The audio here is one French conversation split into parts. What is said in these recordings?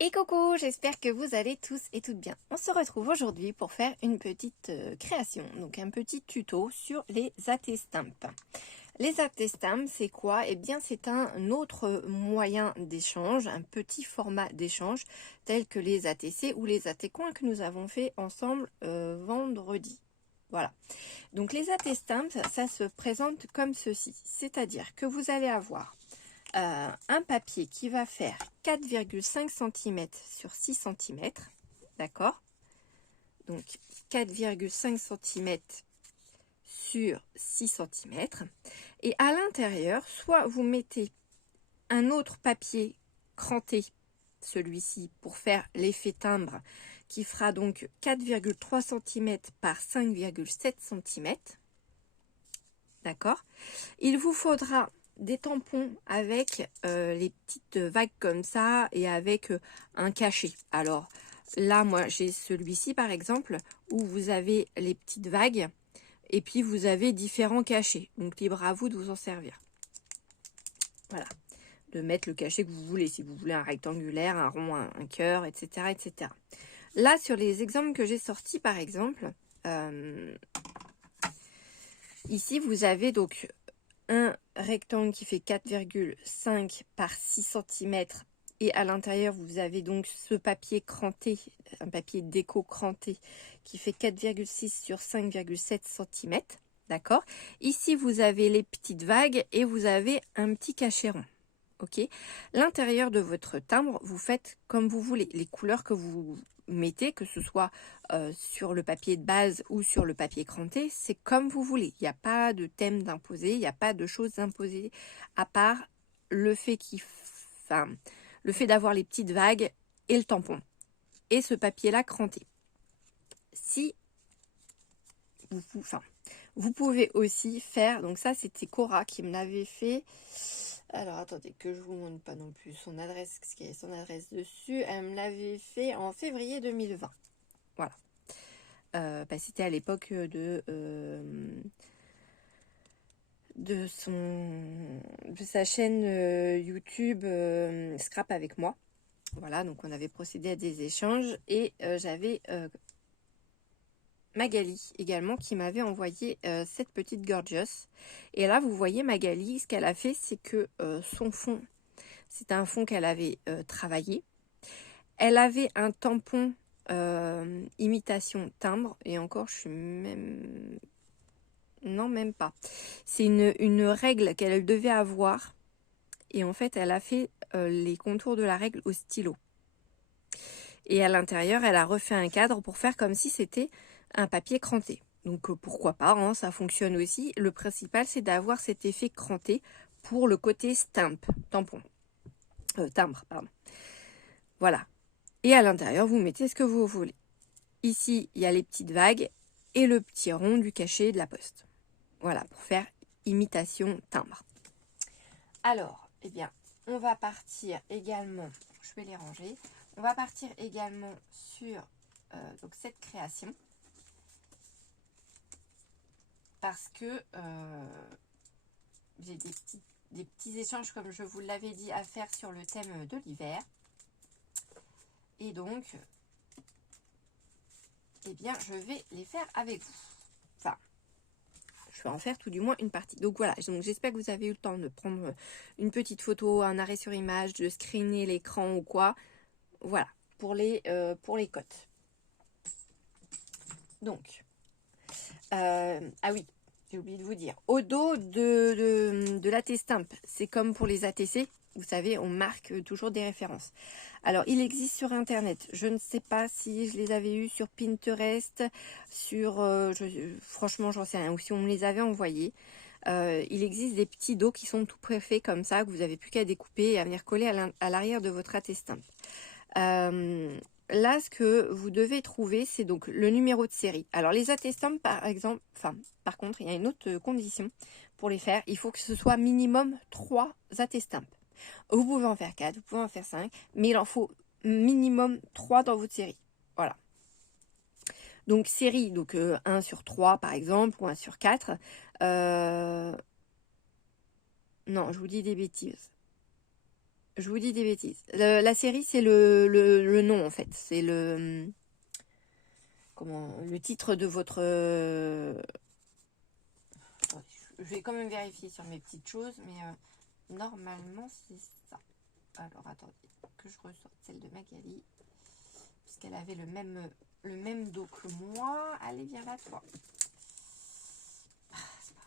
Et coucou, j'espère que vous allez tous et toutes bien. On se retrouve aujourd'hui pour faire une petite création, donc un petit tuto sur les AT-Stamps. Les AT-Stamps, c'est quoi? Eh bien, c'est un autre moyen d'échange, un petit format d'échange, tel que les ATC ou les AT-Coins que nous avons fait ensemble vendredi. Voilà. Donc les AT-Stamps, ça se présente comme ceci, c'est-à-dire que vous allez avoir un papier qui va faire 4,5 cm sur 6 cm, d'accord? Donc 4,5 cm sur 6 cm. Et à l'intérieur, soit vous mettez un autre papier cranté, celui-ci, pour faire l'effet timbre, qui fera donc 4,3 cm par 5,7 cm. D'accord? Il vous faudra des tampons avec les petites vagues comme ça et avec un cachet. Alors là, moi, j'ai celui-ci par exemple où vous avez les petites vagues et puis vous avez différents cachets. Donc libre à vous de vous en servir. Voilà, de mettre le cachet que vous voulez. Si vous voulez un rectangulaire, un rond, un cœur, etc., etc. Là, sur les exemples que j'ai sortis par exemple, ici vous avez donc un rectangle qui fait 4,5 par 6 cm et à l'intérieur vous avez donc ce papier cranté, un papier déco cranté qui fait 4,6 sur 5,7 cm. D'accord? Ici vous avez les petites vagues et vous avez un petit cachet rond. Ok? L'intérieur de votre timbre, vous faites comme vous voulez. Les couleurs que vous mettez, que ce soit sur le papier de base ou sur le papier cranté, c'est comme vous voulez. Il n'y a pas de thème d'imposer, il n'y a pas de choses imposées à part le fait le fait d'avoir les petites vagues et le tampon et ce papier-là cranté. Si vous pouvez aussi faire, donc ça c'était Cora qui me l'avait fait. Alors attendez que je vous montre pas non plus son adresse, parce qu'il y a son adresse dessus. Elle me l'avait fait en février 2020. Voilà. C'était à l'époque de sa chaîne YouTube Scrap avec moi. Voilà, donc on avait procédé à des échanges et j'avais Magali également qui m'avait envoyé cette petite Gorgeous. Et là, vous voyez Magali, ce qu'elle a fait, c'est que son fond, c'est un fond qu'elle avait travaillé. Elle avait un tampon imitation timbre. Et encore, je suis même... Non, même pas. C'est une règle qu'elle devait avoir. Et en fait, elle a fait les contours de la règle au stylo. Et à l'intérieur, elle a refait un cadre pour faire comme si c'était un papier cranté. Donc pourquoi pas, hein, ça fonctionne aussi. Le principal, c'est d'avoir cet effet cranté pour le côté stamp, tampon. Timbre, pardon. Voilà. Et à l'intérieur, vous mettez ce que vous voulez. Ici, il y a les petites vagues et le petit rond du cachet de la poste. Voilà, pour faire imitation timbre. Alors, eh bien, on va partir également, je vais les ranger, on va partir également sur donc cette création. Parce que j'ai des petits échanges, comme je vous l'avais dit, à faire sur le thème de l'hiver. Et donc, eh bien, je vais les faire avec vous. Enfin, je vais en faire tout du moins une partie. Donc voilà, donc j'espère que vous avez eu le temps de prendre une petite photo, un arrêt sur image, de screener l'écran ou quoi. Voilà, pour les cotes. Donc, ah oui, j'ai oublié de vous dire. Au dos de l'AT-Stamp, c'est comme pour les ATC. Vous savez, on marque toujours des références. Alors, il existe sur Internet. Je ne sais pas si je les avais eus sur Pinterest, franchement, j'en sais rien. Ou si on me les avait envoyés. Il existe des petits dos qui sont tout préfaits comme ça, que vous n'avez plus qu'à découper et à venir coller à l'arrière de votre AT-Stamp. Là, ce que vous devez trouver, c'est donc le numéro de série. Alors, les AT-Stamp, par contre, il y a une autre condition pour les faire. Il faut que ce soit minimum 3 AT-Stamp. Vous pouvez en faire 4, vous pouvez en faire 5, mais il en faut minimum 3 dans votre série. Voilà. Donc, série, donc 1 sur 3 par exemple, ou 1 sur 4. Non, je vous dis des bêtises. Je vous dis des bêtises. La série, c'est le nom, en fait. C'est le titre de votre... Attendez, je vais quand même vérifier sur mes petites choses, mais normalement, c'est ça. Alors, attendez, que je ressorte celle de Magali. Parce qu'elle avait le même dos que moi. Allez, viens là, toi. Ah, c'est pas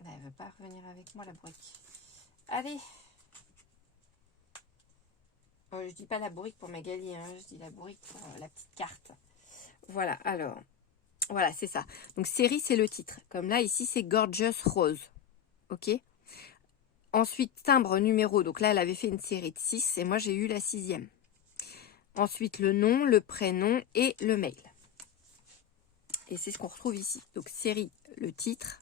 vrai. Elle veut pas revenir avec moi, la brique. Allez. Je dis pas la bourrique pour Magali, hein, je dis la bourrique pour la petite carte. Voilà, alors, voilà, c'est ça. Donc, série, c'est le titre. Comme là, ici, c'est Gorgeous Rose. Ok. Ensuite, timbre numéro. Donc là, elle avait fait une série de 6 et moi, j'ai eu la 6e. Ensuite, le nom, le prénom et le mail. Et c'est ce qu'on retrouve ici. Donc, série, le titre.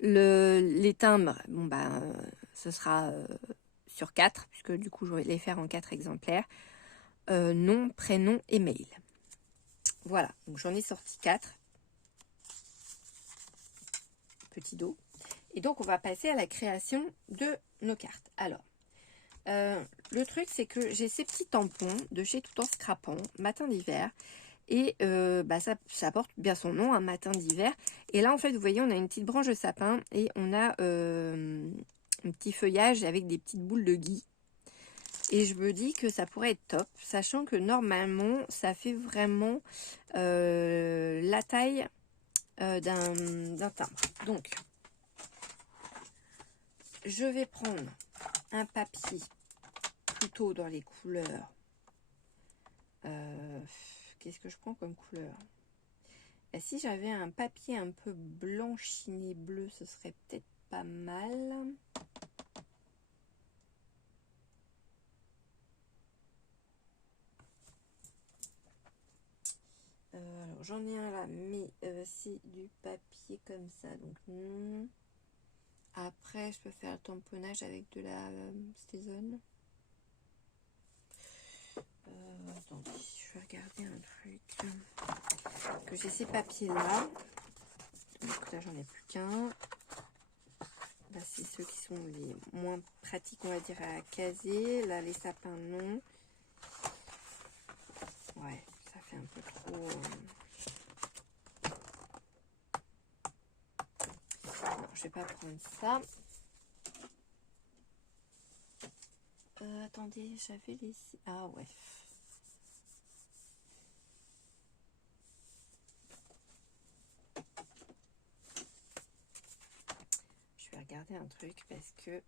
Les timbres, bon, ce sera... sur 4, puisque du coup je vais les faire en 4 exemplaires. Nom, prénom et mail. Voilà, donc j'en ai sorti 4. Petit dos. Et donc on va passer à la création de nos cartes. Alors, le truc c'est que j'ai ces petits tampons de chez Tout en Scrapant, matin d'hiver. Et ça porte bien son nom, un matin d'hiver. Et là en fait vous voyez on a une petite branche de sapin et on a un petit feuillage avec des petites boules de gui. Et je me dis que ça pourrait être top, sachant que normalement, ça fait vraiment la taille d'un timbre. Donc, je vais prendre un papier plutôt dans les couleurs. Qu'est-ce que je prends comme couleur? Et si j'avais un papier un peu blanchiné bleu, ce serait peut-être pas mal. Alors j'en ai un là, mais c'est du papier comme ça, donc non. Après, je peux faire le tamponnage avec de la Stézone. Attendez, je vais regarder un truc. Que j'ai ces papiers-là. Donc là, j'en ai plus qu'un. Là, c'est ceux qui sont les moins pratiques, on va dire, à caser. Là, les sapins, non. Ouais, ça fait un peu trop... Non, je vais pas prendre ça. Attendez, j'avais les... Ah ouais. Je vais regarder un truc parce que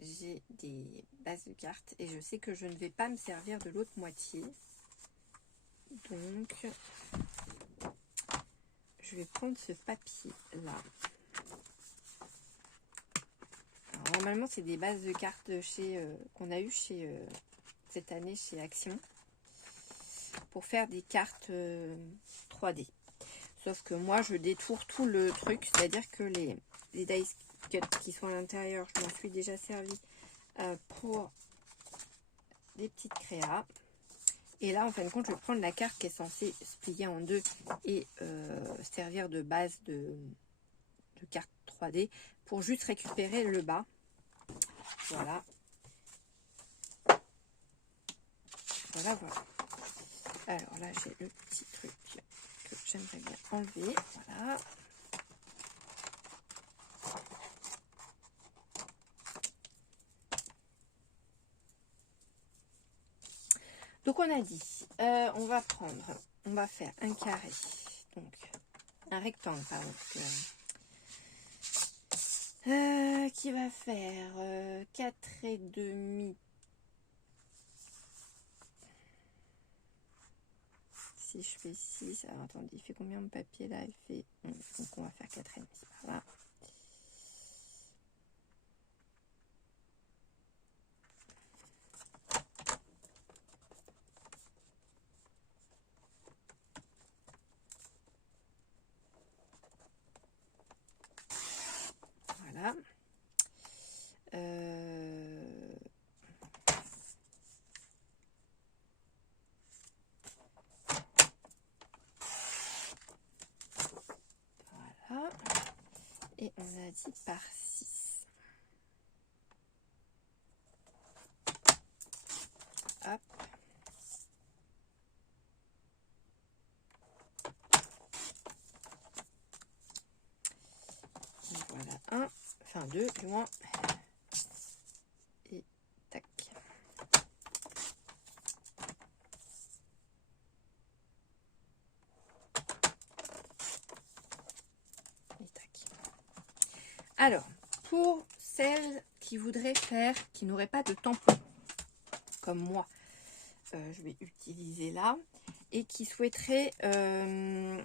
j'ai des bases de cartes et je sais que je ne vais pas me servir de l'autre moitié. Donc, je vais prendre ce papier-là. Normalement, c'est des bases de cartes qu'on a eu cette année chez Action pour faire des cartes 3D. Sauf que moi, je détourne tout le truc, c'est-à-dire que les dice cuts qui sont à l'intérieur, je m'en suis déjà servi pour des petites créas. Et là, en fin de compte, je vais prendre la carte qui est censée se plier en deux et servir de base de carte 3D pour juste récupérer le bas. Voilà. Voilà, voilà. Alors là, j'ai le petit truc que j'aimerais bien enlever. Voilà. Donc on a dit, on va faire un carré, donc un rectangle, pardon, qui va faire 4,5. Si je fais 6, alors attendez, il fait combien mon papier là? Il fait, donc on va faire 4,5 par là. Voilà. Et on a dit par 6. Hop. Et voilà un, enfin 2 du moins. Et tac. Et tac. Alors, pour celles qui voudraient faire, qui n'auraient pas de tampon, comme moi, je vais utiliser là, et qui souhaiteraient, il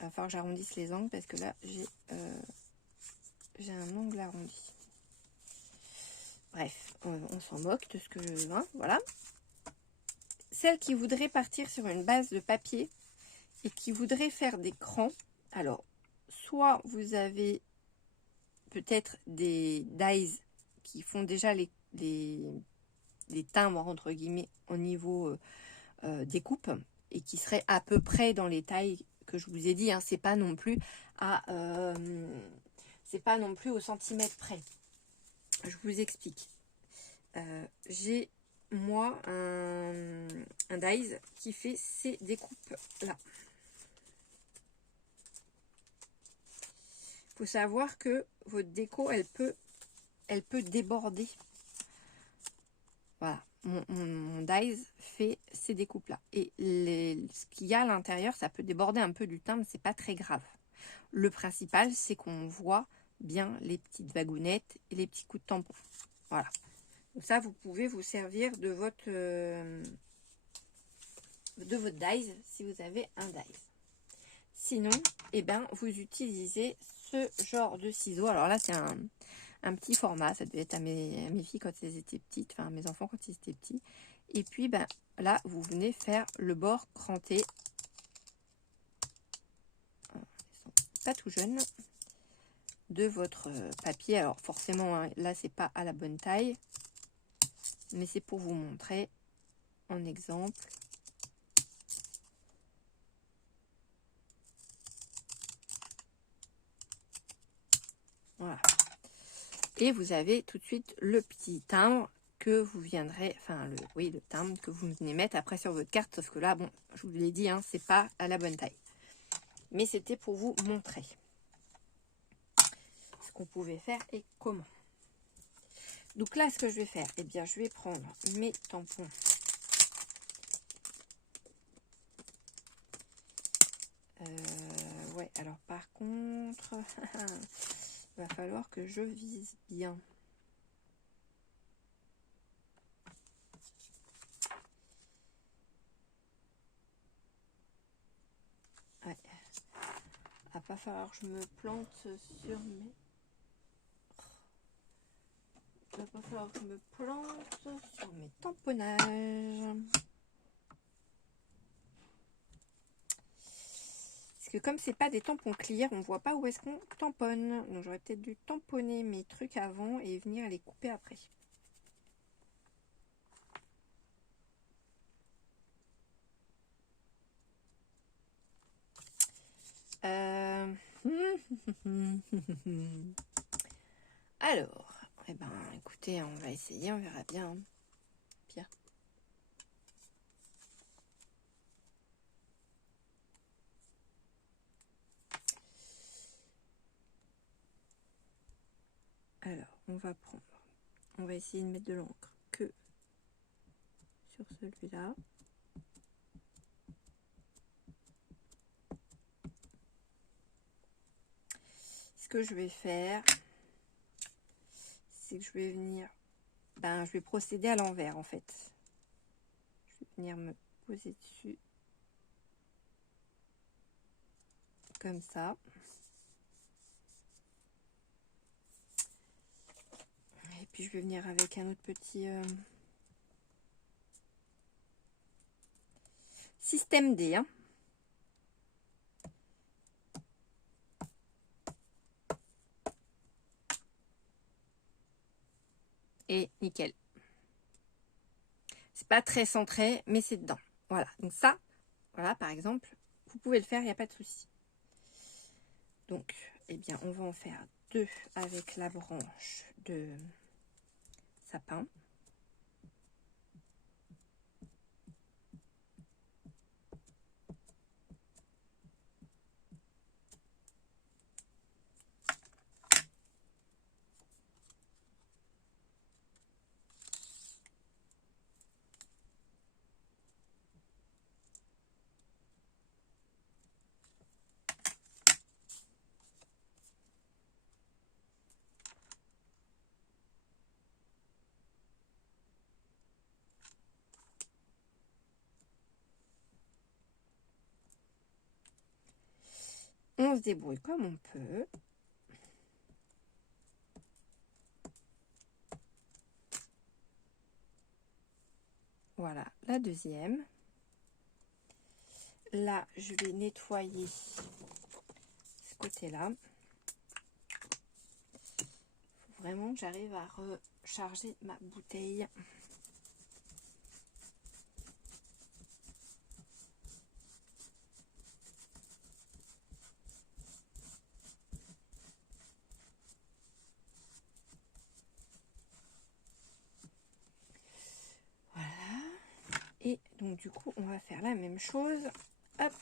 va falloir que j'arrondisse les angles parce que là j'ai un angle arrondi. Bref, on s'en moque de ce que je veux, voilà. Celles qui voudraient partir sur une base de papier et qui voudraient faire des crans, alors soit vous avez peut-être des dies qui font déjà les timbres entre guillemets au niveau découpe et qui seraient à peu près dans les tailles que je vous ai dit, hein, c'est pas non plus c'est pas non plus au centimètre près. Je vous explique. J'ai moi un dies qui fait ces découpes là. Il faut savoir que votre déco elle peut déborder. Voilà, mon dies fait ces découpes là et ce qu'il y a à l'intérieur ça peut déborder un peu du timbre, c'est pas très grave. Le principal c'est qu'on voit bien les petites wagounettes et les petits coups de tampon. Voilà, donc ça vous pouvez vous servir de votre dies si vous avez un dies. Sinon, eh ben, vous utilisez ce genre de ciseaux. Alors là, c'est un petit format. Ça devait être à mes filles quand elles étaient petites. Enfin, à mes enfants quand ils étaient petits. Et puis, ben, là, vous venez faire le bord cranté. Ils sont pas tout jeunes. De votre papier. Alors, forcément, hein, là, c'est pas à la bonne taille. Mais c'est pour vous montrer en exemple. Voilà. Et vous avez tout de suite le petit timbre que vous viendrez, enfin le timbre que vous venez mettre après sur votre carte, sauf que là, bon, je vous l'ai dit, hein, c'est pas à la bonne taille. Mais c'était pour vous montrer ce qu'on pouvait faire et comment. Donc là, ce que je vais faire, eh bien, je vais prendre mes tampons. Ouais, alors par contre, il va falloir que je vise bien. Ouais. Il va pas falloir que je me plante sur mes... Il va pas falloir que je me plante sur mes tamponnages. Parce que comme c'est pas des tampons clear, on voit pas où est-ce qu'on tamponne. Donc j'aurais peut-être dû tamponner mes trucs avant et venir les couper après. Alors, eh ben, écoutez, on va essayer, on verra bien. Pire. Alors, on va essayer de mettre de l'encre que sur celui-là. Ce que je vais faire, c'est que je vais venir, je vais procéder à l'envers en fait. Je vais venir me poser dessus comme ça. Et puis je vais venir avec un autre petit système D. Hein. Et nickel. C'est pas très centré, mais c'est dedans. Voilà. Donc ça, voilà, par exemple, vous pouvez le faire, il n'y a pas de souci. Donc, eh bien, on va en faire 2 avec la branche de sapin. On se débrouille comme on peut. Voilà, la deuxième. Là, je vais nettoyer ce côté-là. Il faut vraiment que j'arrive à recharger ma bouteille. Et donc du coup, on va faire la même chose, hop,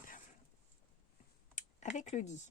avec le gui.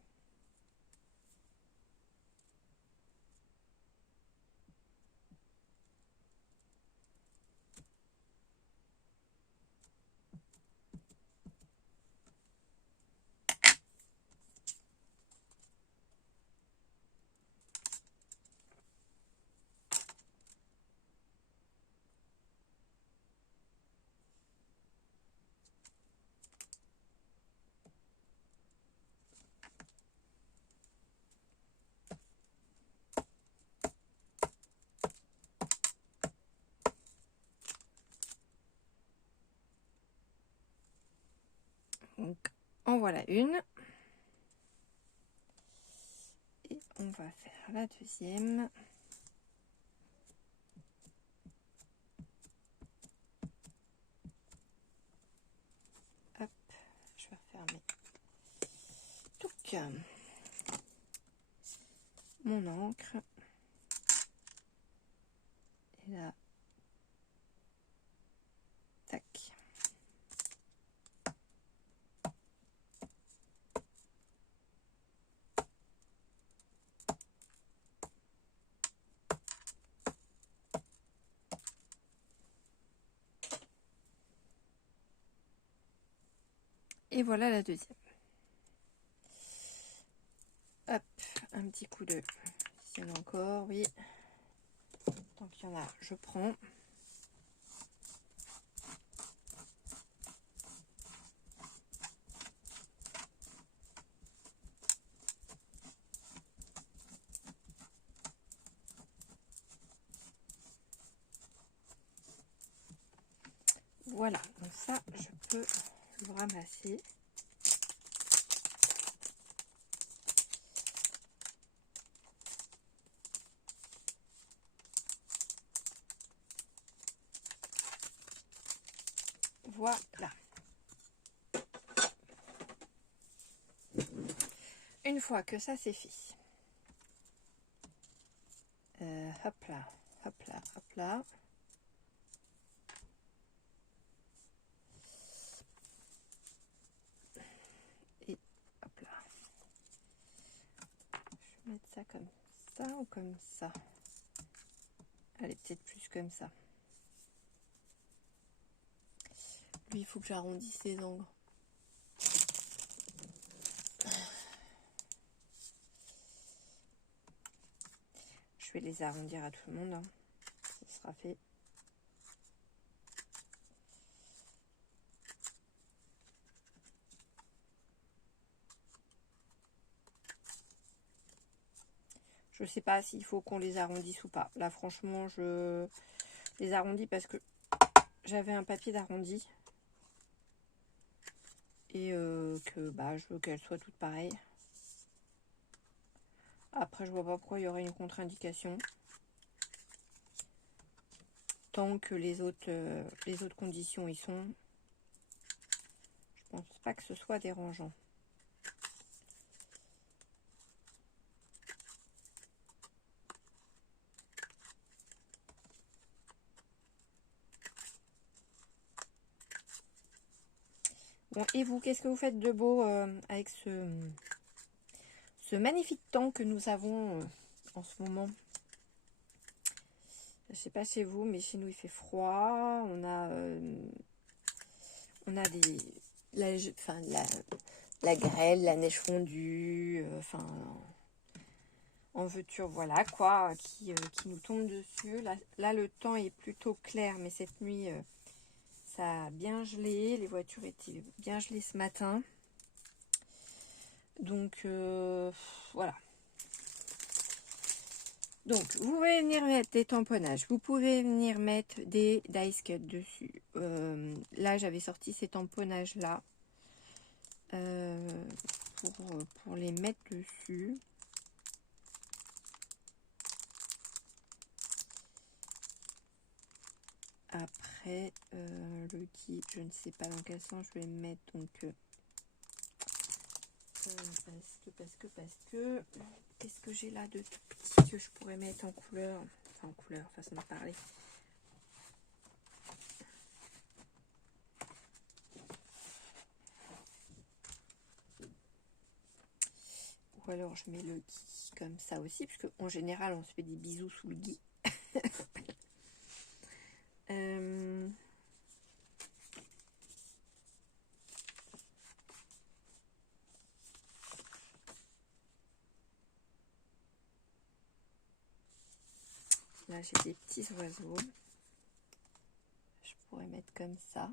Donc, en voilà une. Et on va faire la deuxième. Hop, je vais refermer. Donc, mon encre. Et là, tac. Et voilà la deuxième. Hop, un petit coup de... S'il y en a encore, oui. Tant qu'il y en a, je prends. Voilà, donc ça, je peux le ramasser. Voilà. Une fois que ça c'est fait, hop là, hop là, hop là. Et hop là. Je vais mettre ça comme ça ou comme ça. Allez, peut-être plus comme ça. Lui, il faut que j'arrondisse les angles. Je vais les arrondir à tout le monde. Hein. Ça sera fait. Je sais pas s'il faut qu'on les arrondisse ou pas. Là, franchement, je les arrondis parce que j'avais un papier d'arrondi. Et que bah, je veux qu'elles soient toutes pareilles. Après, je vois pas pourquoi il y aurait une contre-indication. Tant que les autres conditions y sont, je pense pas que ce soit dérangeant. Bon, et vous, qu'est-ce que vous faites de beau avec ce magnifique temps que nous avons en ce moment? Je sais pas chez vous, mais chez nous il fait froid. On a la grêle, la neige fondue, en veux-tu, voilà quoi, qui nous tombe dessus. Là, le temps est plutôt clair, mais cette nuit, ça a bien gelé. Les voitures étaient bien gelées ce matin. Donc, voilà. Donc, vous pouvez venir mettre des tamponnages. Vous pouvez venir mettre des dice cut dessus. Là, j'avais sorti ces tamponnages-là pour les mettre dessus. Après, le qui, je ne sais pas dans quel sens je vais le mettre. Donc, parce que, qu'est-ce que j'ai là de tout petit que je pourrais mettre en couleur? Enfin, en couleur, façon de parler. Ou alors, je mets le gui comme ça aussi, parce qu'en général, on se fait des bisous sous le gui. Là, j'ai des petits oiseaux. Je pourrais mettre comme ça.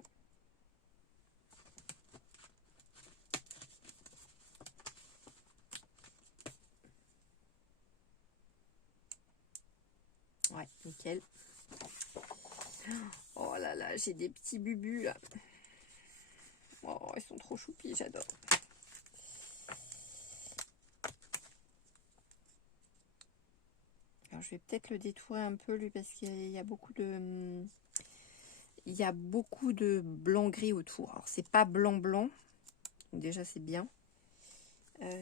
Ouais, nickel. Oh là là, j'ai des petits bubus là. Oh, ils sont trop choupis, j'adore. Alors, je vais peut-être le détourer un peu, lui, parce qu'il y a beaucoup de... Il y a beaucoup de blanc-gris autour. Alors, c'est pas blanc-blanc. Déjà, c'est bien.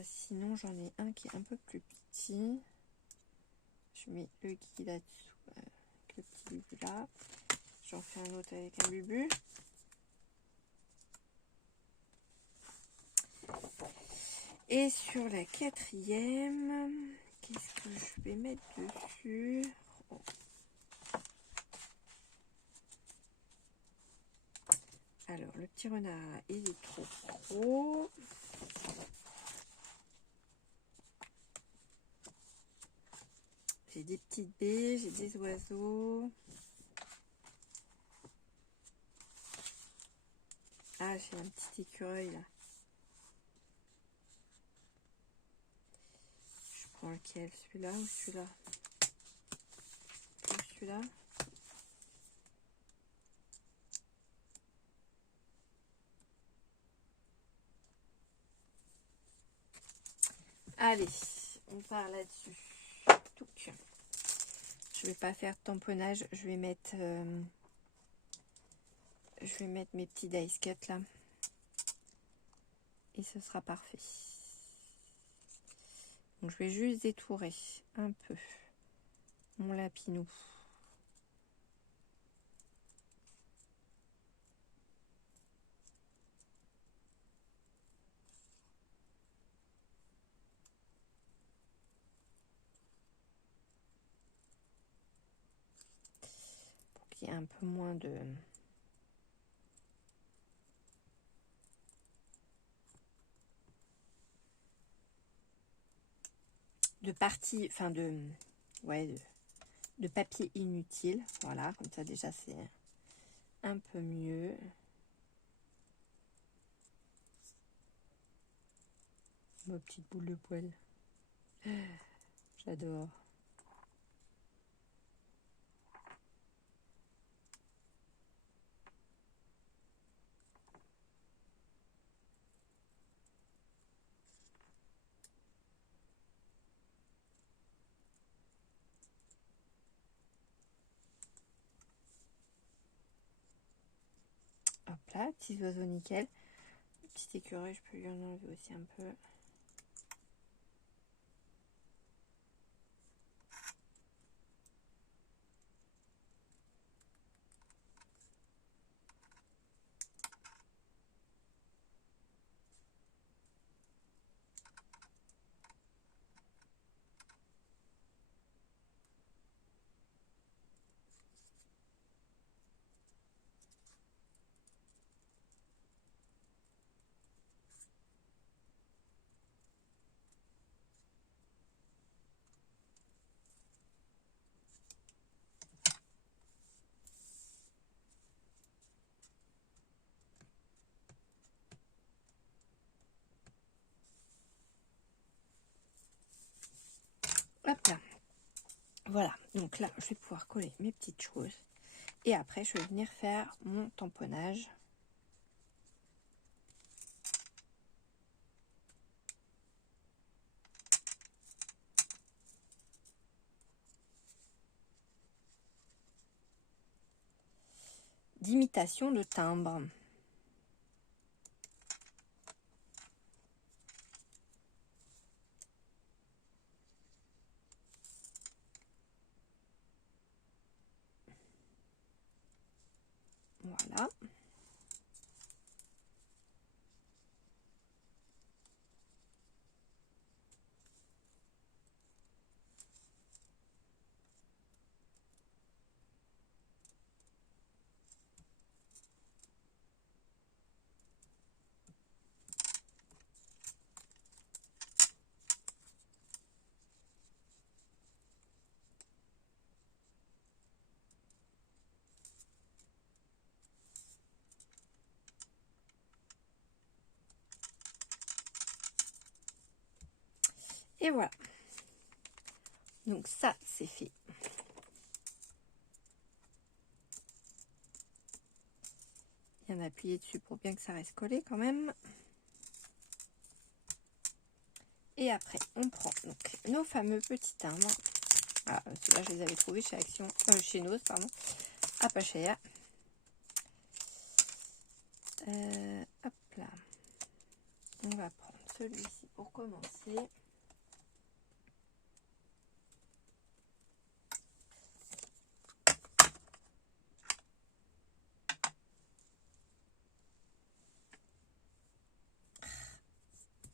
Sinon, j'en ai un qui est un peu plus petit. Je mets le gui là-dessous. Avec le petit bubu là. J'en fais un autre avec un bubu. Et sur la quatrième, qu'est-ce que je vais mettre dessus? Oh. Alors, le petit renard, il est trop gros. J'ai des petites baies, j'ai des oiseaux. Ah, j'ai un petit écureuil là. Je prends lequel? Celui-là ou celui-là? Celui-là. Allez, on part là-dessus. Je vais pas faire de tamponnage, je vais mettre mes petits dice cut là. Et ce sera parfait. Donc je vais juste détourer un peu mon lapinou. Pour qu'il y ait un peu moins de partie, enfin de papier inutile. Voilà, comme ça déjà c'est un peu mieux. Ma petite boule de poil. J'adore. Hop là, petits oiseaux nickel. Le petit écureuil, je peux lui en enlever aussi un peu. Hop là. Voilà, donc là, je vais pouvoir coller mes petites choses. Et après, je vais venir faire mon tamponnage. D'imitation de timbre. Voilà. Et voilà. Donc ça, c'est fait. Bien appuyer dessus pour bien que ça reste collé quand même. Et après, on prend donc nos fameux petits timbres. Voilà, ceux-là, je les avais trouvés chez Action, chez Noz, pardon, à pas cher. Hop là. On va prendre celui-ci pour commencer.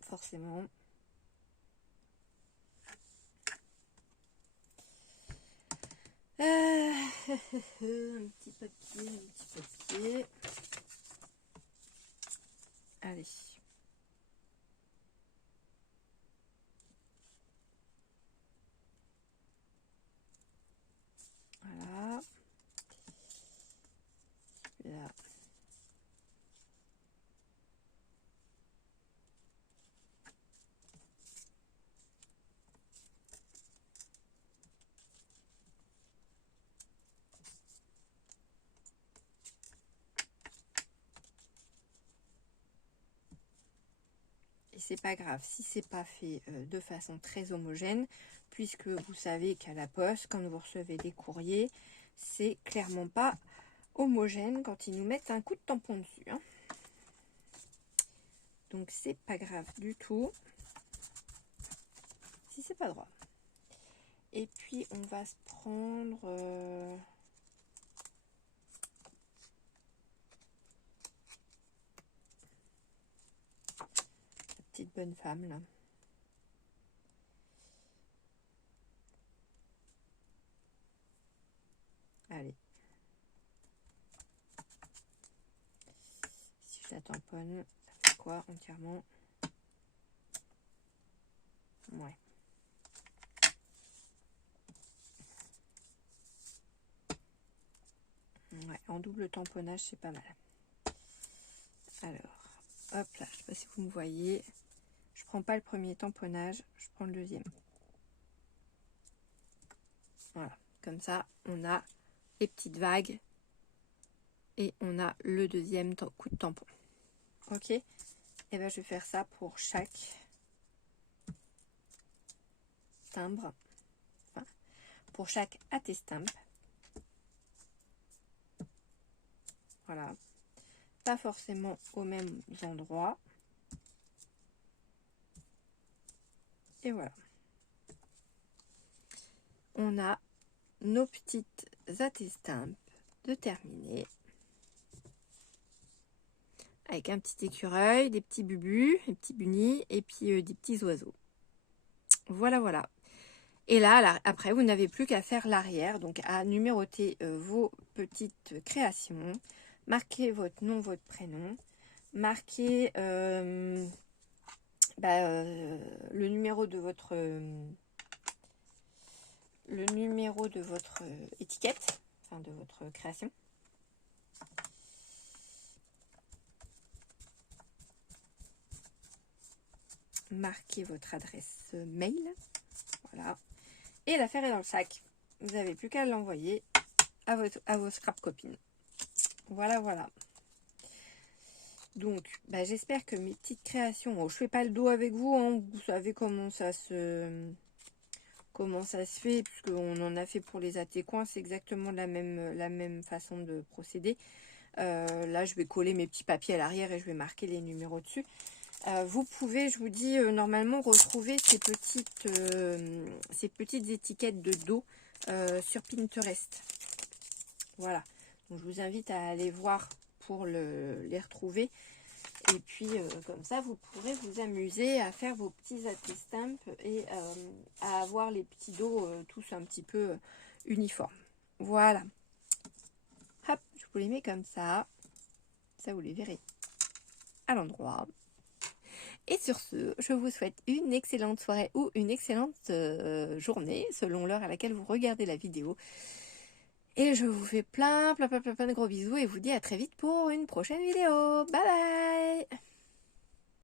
Forcément. Un petit papier. Allez. Voilà. Là. Et c'est pas grave si c'est pas fait de façon très homogène, puisque vous savez qu'à la poste, quand vous recevez des courriers, c'est clairement pas homogène quand ils nous mettent un coup de tampon dessus. Hein. Donc c'est pas grave du tout si c'est pas droit. Et puis on va se prendre la petite bonne femme là. Allez. Si je la tamponne, ça fait quoi entièrement? Ouais. Ouais, en double tamponnage, c'est pas mal. Alors, hop là, je sais pas si vous me voyez. Je prends pas le premier tamponnage, je prends le deuxième. Voilà, comme ça, on a les petites vagues et on a le deuxième coup de tampon. Ok, et bien je vais faire ça pour chaque timbre, enfin, pour chaque attestampe. Voilà, pas forcément aux mêmes endroits. Et voilà. On a nos petites attestampes de terminer. Avec un petit écureuil, des petits bubus, des petits bunnies et puis des petits oiseaux. Voilà, voilà. Et là, après, vous n'avez plus qu'à faire l'arrière, donc à numéroter vos petites créations. Marquez votre nom, votre prénom. Marquez le numéro de votre étiquette, enfin de votre création. Marquez votre adresse mail. Voilà. Et l'affaire est dans le sac. Vous n'avez plus qu'à l'envoyer à vos scrap copines. Voilà, voilà. Donc, j'espère que mes petites créations... Bon, je fais pas le dos avec vous, hein, vous savez comment ça se fait, puisqu'on en a fait pour les atécoins, c'est exactement la même façon de procéder. Là, je vais coller mes petits papiers à l'arrière et je vais marquer les numéros dessus. Vous pouvez, je vous dis, normalement retrouver ces petites étiquettes de dos sur Pinterest. Voilà. Donc, je vous invite à aller voir pour les retrouver. Et puis, comme ça, vous pourrez vous amuser à faire vos petits attestamps et à avoir les petits dos tous un petit peu uniformes. Voilà. Hop, je vous les mets comme ça. Ça, vous les verrez à l'endroit. Et sur ce, je vous souhaite une excellente soirée ou une excellente journée, selon l'heure à laquelle vous regardez la vidéo. Et je vous fais plein de gros bisous et vous dis à très vite pour une prochaine vidéo. Bye bye!